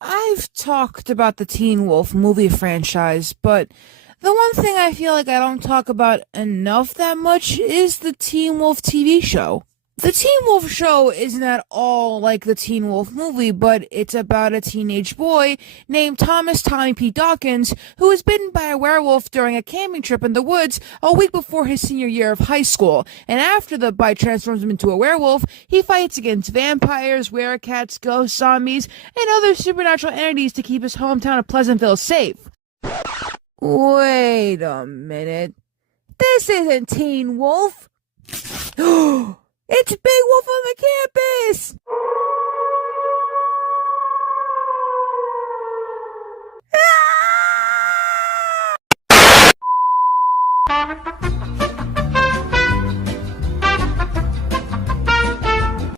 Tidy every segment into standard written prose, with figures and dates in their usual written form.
I've talked about the Teen Wolf movie franchise, but the one thing I feel like I don't talk about enough that much is the Teen Wolf TV show. The Teen Wolf show isn't at all like the Teen Wolf movie, but it's about a teenage boy named Thomas Tommy P. Dawkins who was bitten by a werewolf during a camping trip in the woods a week before his senior year of high school. And after the bite transforms him into a werewolf, he fights against vampires, werecats, ghosts, zombies, and other supernatural entities to keep his hometown of Pleasantville safe. Wait a minute. This isn't Teen Wolf. It's Big Wolf on the campus!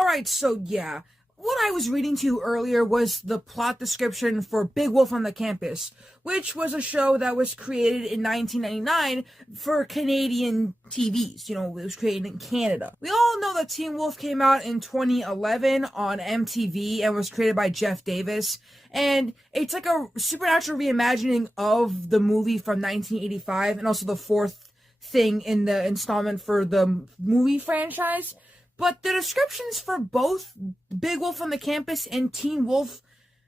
Alright, so yeah. What I was reading to you earlier was the plot description for Big Wolf on the Campus, which was a show that was created in 1999 for Canadian TVs. You know, it was created in Canada. We all know that Teen Wolf came out in 2011 on MTV and was created by Jeff Davis. And it's like a supernatural reimagining of the movie from 1985 and also the fourth thing in the installment for the movie franchise. But the descriptions for both Big Wolf on the Campus and Teen Wolf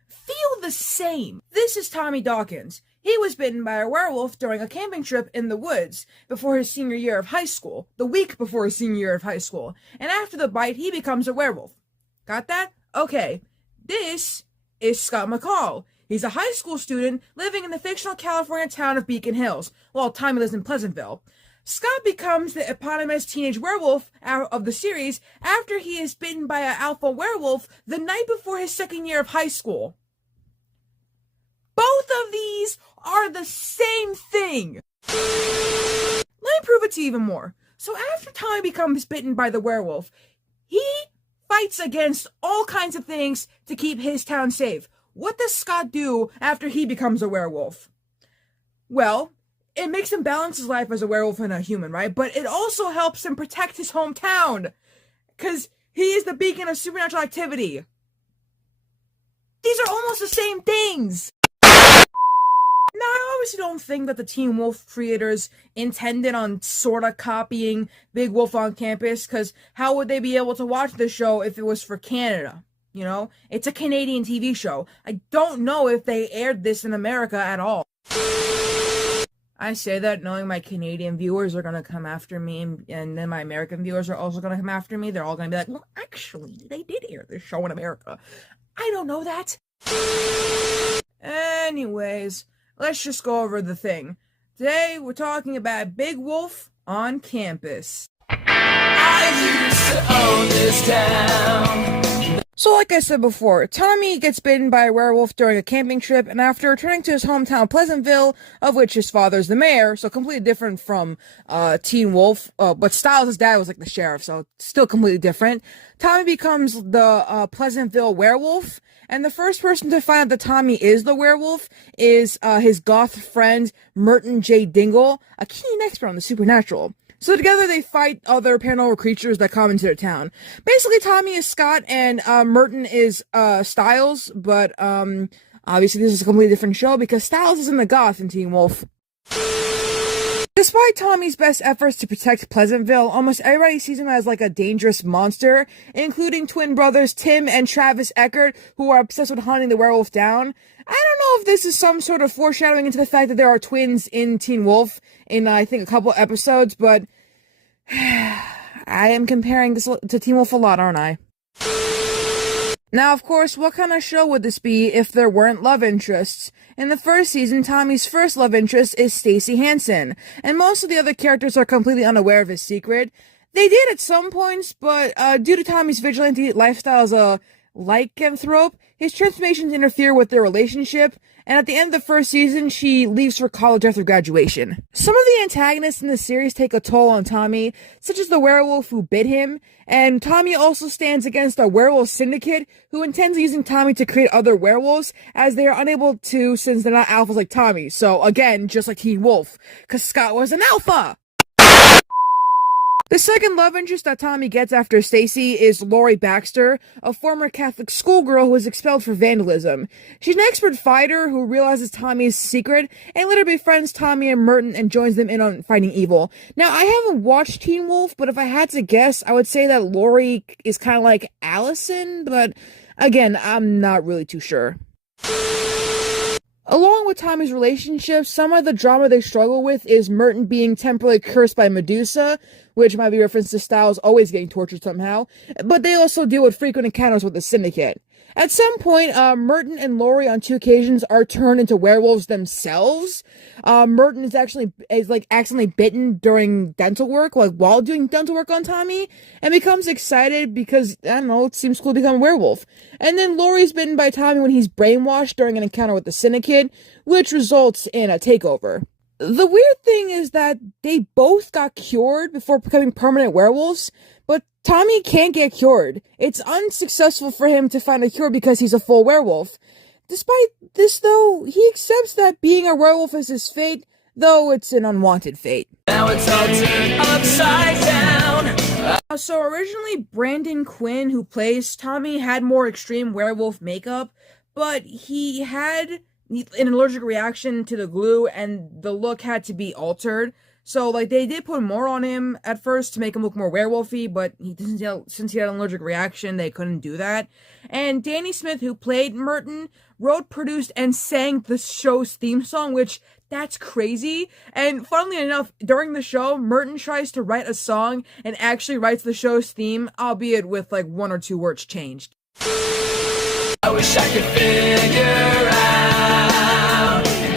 feel the same. This is Tommy Dawkins. He was bitten by a werewolf during a camping trip in the woods before his senior year of high school, the week before his senior year of high school. And after the bite, he becomes a werewolf. Got that? Okay. This is Scott McCall. He's a high school student living in the fictional California town of Beacon Hills, while Tommy lives in Pleasantville. Scott becomes the eponymous teenage werewolf of the series after he is bitten by an alpha werewolf the night before his second year of high school. Both of these are the same thing. Let me prove it to you even more. So after Tommy becomes bitten by the werewolf, he fights against all kinds of things to keep his town safe. What does Scott do after he becomes a werewolf? Well, it makes him balance his life as a werewolf and a human, right? But it also helps him protect his hometown. Because he is the beacon of supernatural activity. These are almost the same things. Now, I obviously don't think that the Teen Wolf creators intended on sort of copying Big Wolf on Campus, because how would they be able to watch the show if it was for Canada? You know? It's a Canadian TV show. I don't know if they aired this in America at all. I say that knowing my Canadian viewers are going to come after me, and then my American viewers are also going to come after me. They're all going to be like, well, actually, they did air this show in America. I don't know that. Anyways, let's just go over the thing. Today, we're talking about Big Wolf on Campus. I used to own this town. So like I said before, Tommy gets bitten by a werewolf during a camping trip, and after returning to his hometown Pleasantville, of which his father's the mayor, so completely different from Teen Wolf, but Styles' dad was like the sheriff, so still completely different. Tommy becomes the Pleasantville werewolf, and the first person to find out that Tommy is the werewolf is his goth friend, Merton J. Dingle, a keen expert on the supernatural. So together they fight other paranormal creatures that come into their town. Basically, Tommy is Scott and Merton is Styles, but obviously this is a completely different show because Styles isn't the goth in Teen Wolf. Despite Tommy's best efforts to protect Pleasantville, almost everybody sees him as like a dangerous monster, including twin brothers Tim and Travis Eckert, who are obsessed with hunting the werewolf down. I don't know if this is some sort of foreshadowing into the fact that there are twins in Teen Wolf in, I think, a couple episodes, but I am comparing this to Teen Wolf a lot, aren't I? Now, of course, what kind of show would this be if there weren't love interests? In the first season, Tommy's first love interest is Stacey Hansen, and most of the other characters are completely unaware of his secret. They did at some points, but due to Tommy's vigilante lifestyle as a lycanthrope, his transformations interfere with their relationship, and at the end of the first season, she leaves for college after graduation. Some of the antagonists in the series take a toll on Tommy, such as the werewolf who bit him, and Tommy also stands against a werewolf syndicate who intends using Tommy to create other werewolves, as they are unable to since they're not alphas like Tommy. So again, just like Teen Wolf, because Scott was an alpha! The second love interest that Tommy gets after Stacy is Lori Baxter, a former Catholic schoolgirl who was expelled for vandalism. She's an expert fighter who realizes Tommy's secret and later befriends Tommy and Merton and joins them in on fighting evil. Now, I haven't watched Teen Wolf, but if I had to guess, I would say that Lori is kind of like Allison, but again, I'm not really too sure. Along with Tommy's relationships, some of the drama they struggle with is Merton being temporarily cursed by Medusa, which might be reference to Styles always getting tortured somehow, but they also deal with frequent encounters with the Syndicate. At some point, Merton and Lori on 2 occasions are turned into werewolves themselves. Merton is accidentally bitten during dental work, like while doing dental work on Tommy, and becomes excited because, I don't know, it seems cool to become a werewolf. And then Lori's bitten by Tommy when he's brainwashed during an encounter with the Syndicate, which results in a takeover. The weird thing is that they both got cured before becoming permanent werewolves, but Tommy can't get cured. It's unsuccessful for him to find a cure because he's a full werewolf. Despite this, though, he accepts that being a werewolf is his fate, though it's an unwanted fate. Now it's all turned upside down. So originally, Brandon Quinn, who plays Tommy, had more extreme werewolf makeup, but he had an allergic reaction to the glue, and the look had to be altered. So, like, they did put more on him at first to make him look more werewolfy, but since he had an allergic reaction, they couldn't do that. And Danny Smith, who played Merton, wrote, produced, and sang the show's theme song, which, that's crazy. And funnily enough, during the show, Merton tries to write a song and actually writes the show's theme, albeit with, like, 1 or 2 words changed. I wish I could figure out.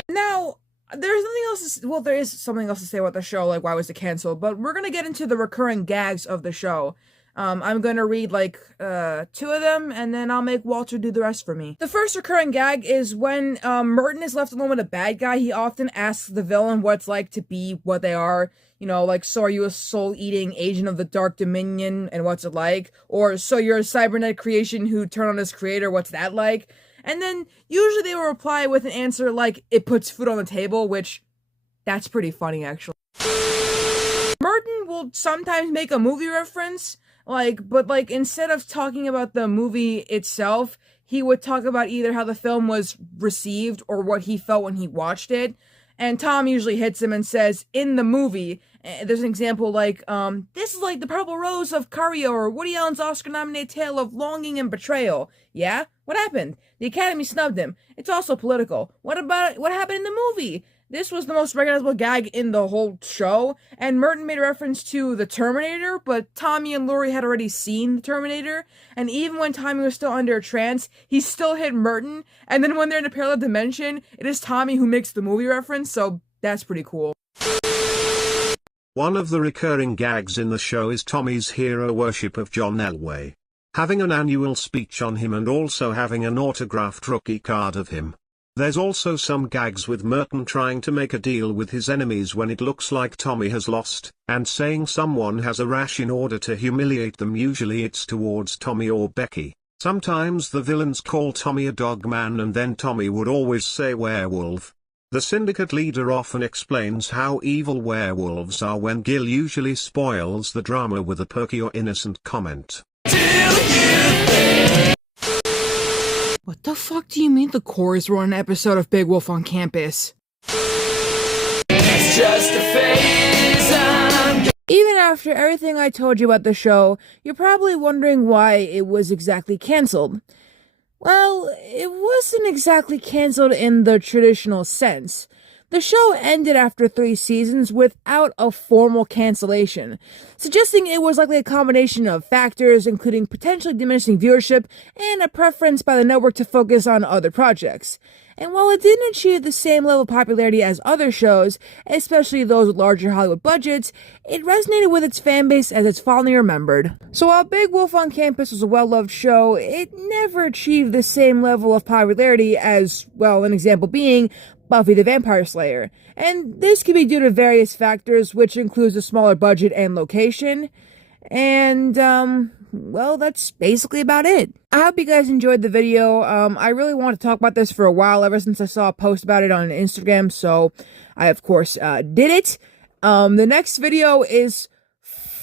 Now, there's something else there is something else to say about the show, like why was it canceled, but we're gonna get into the recurring gags of the show. I'm gonna read, 2 of them, and then I'll make Walter do the rest for me. The first recurring gag is when, Merton is left alone with a bad guy, he often asks the villain what it's like to be what they are. You know, like, so are you a soul-eating agent of the Dark Dominion, and what's it like? Or, so you're a cybernetic creation who turned on his creator, what's that like? And then, usually they will reply with an answer like, it puts food on the table, which, that's pretty funny, actually. Merton will sometimes make a movie reference, but instead of talking about the movie itself, he would talk about either how the film was received or what he felt when he watched it. And Tom usually hits him and says, in the movie, there's an example like, this is like the Purple Rose of Cario, or Woody Allen's Oscar-nominated tale of longing and betrayal. Yeah? What happened? The Academy snubbed him. It's also political. What happened in the movie? This was the most recognizable gag in the whole show, and Merton made a reference to the Terminator, but Tommy and Lori had already seen the Terminator, and even when Tommy was still under a trance, he still hit Merton, and then when they're in a parallel dimension, it is Tommy who makes the movie reference, so that's pretty cool. One of the recurring gags in the show is Tommy's hero worship of John Elway. Having an annual speech on him and also having an autographed rookie card of him. There's also some gags with Merton trying to make a deal with his enemies when it looks like Tommy has lost, and saying someone has a rash in order to humiliate them. Usually it's towards Tommy or Becky. Sometimes the villains call Tommy a dog man and then Tommy would always say werewolf. The syndicate leader often explains how evil werewolves are when Gil usually spoils the drama with a perky or innocent comment. What the fuck do you mean the Corrs were on an episode of Big Wolf on Campus? It's just a phase. Even after everything I told you about the show, you're probably wondering why it was exactly cancelled. Well, it wasn't exactly cancelled in the traditional sense. The show ended after 3 seasons without a formal cancellation, suggesting it was likely a combination of factors, including potentially diminishing viewership and a preference by the network to focus on other projects. And while it didn't achieve the same level of popularity as other shows, especially those with larger Hollywood budgets, it resonated with its fanbase as it's fondly remembered. So while Big Wolf on Campus was a well-loved show, it never achieved the same level of popularity as, well, an example being Buffy the Vampire Slayer. And this could be due to various factors, which includes a smaller budget and location. And, well, that's basically about it. I hope you guys enjoyed the video. I really wanted to talk about this for a while, ever since I saw a post about it on Instagram, so I, of course, did it. The next video is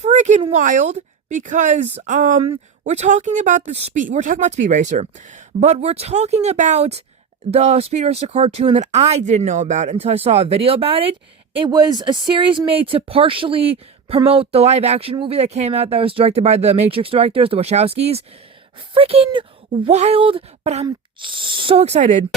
freaking wild because we're talking about Speed Racer, but we're talking about the Speed Racer cartoon that I didn't know about until I saw a video about it. It was a series made to partially promote the live action movie that came out that was directed by the Matrix directors, the Wachowskis. Freaking wild, but I'm so excited.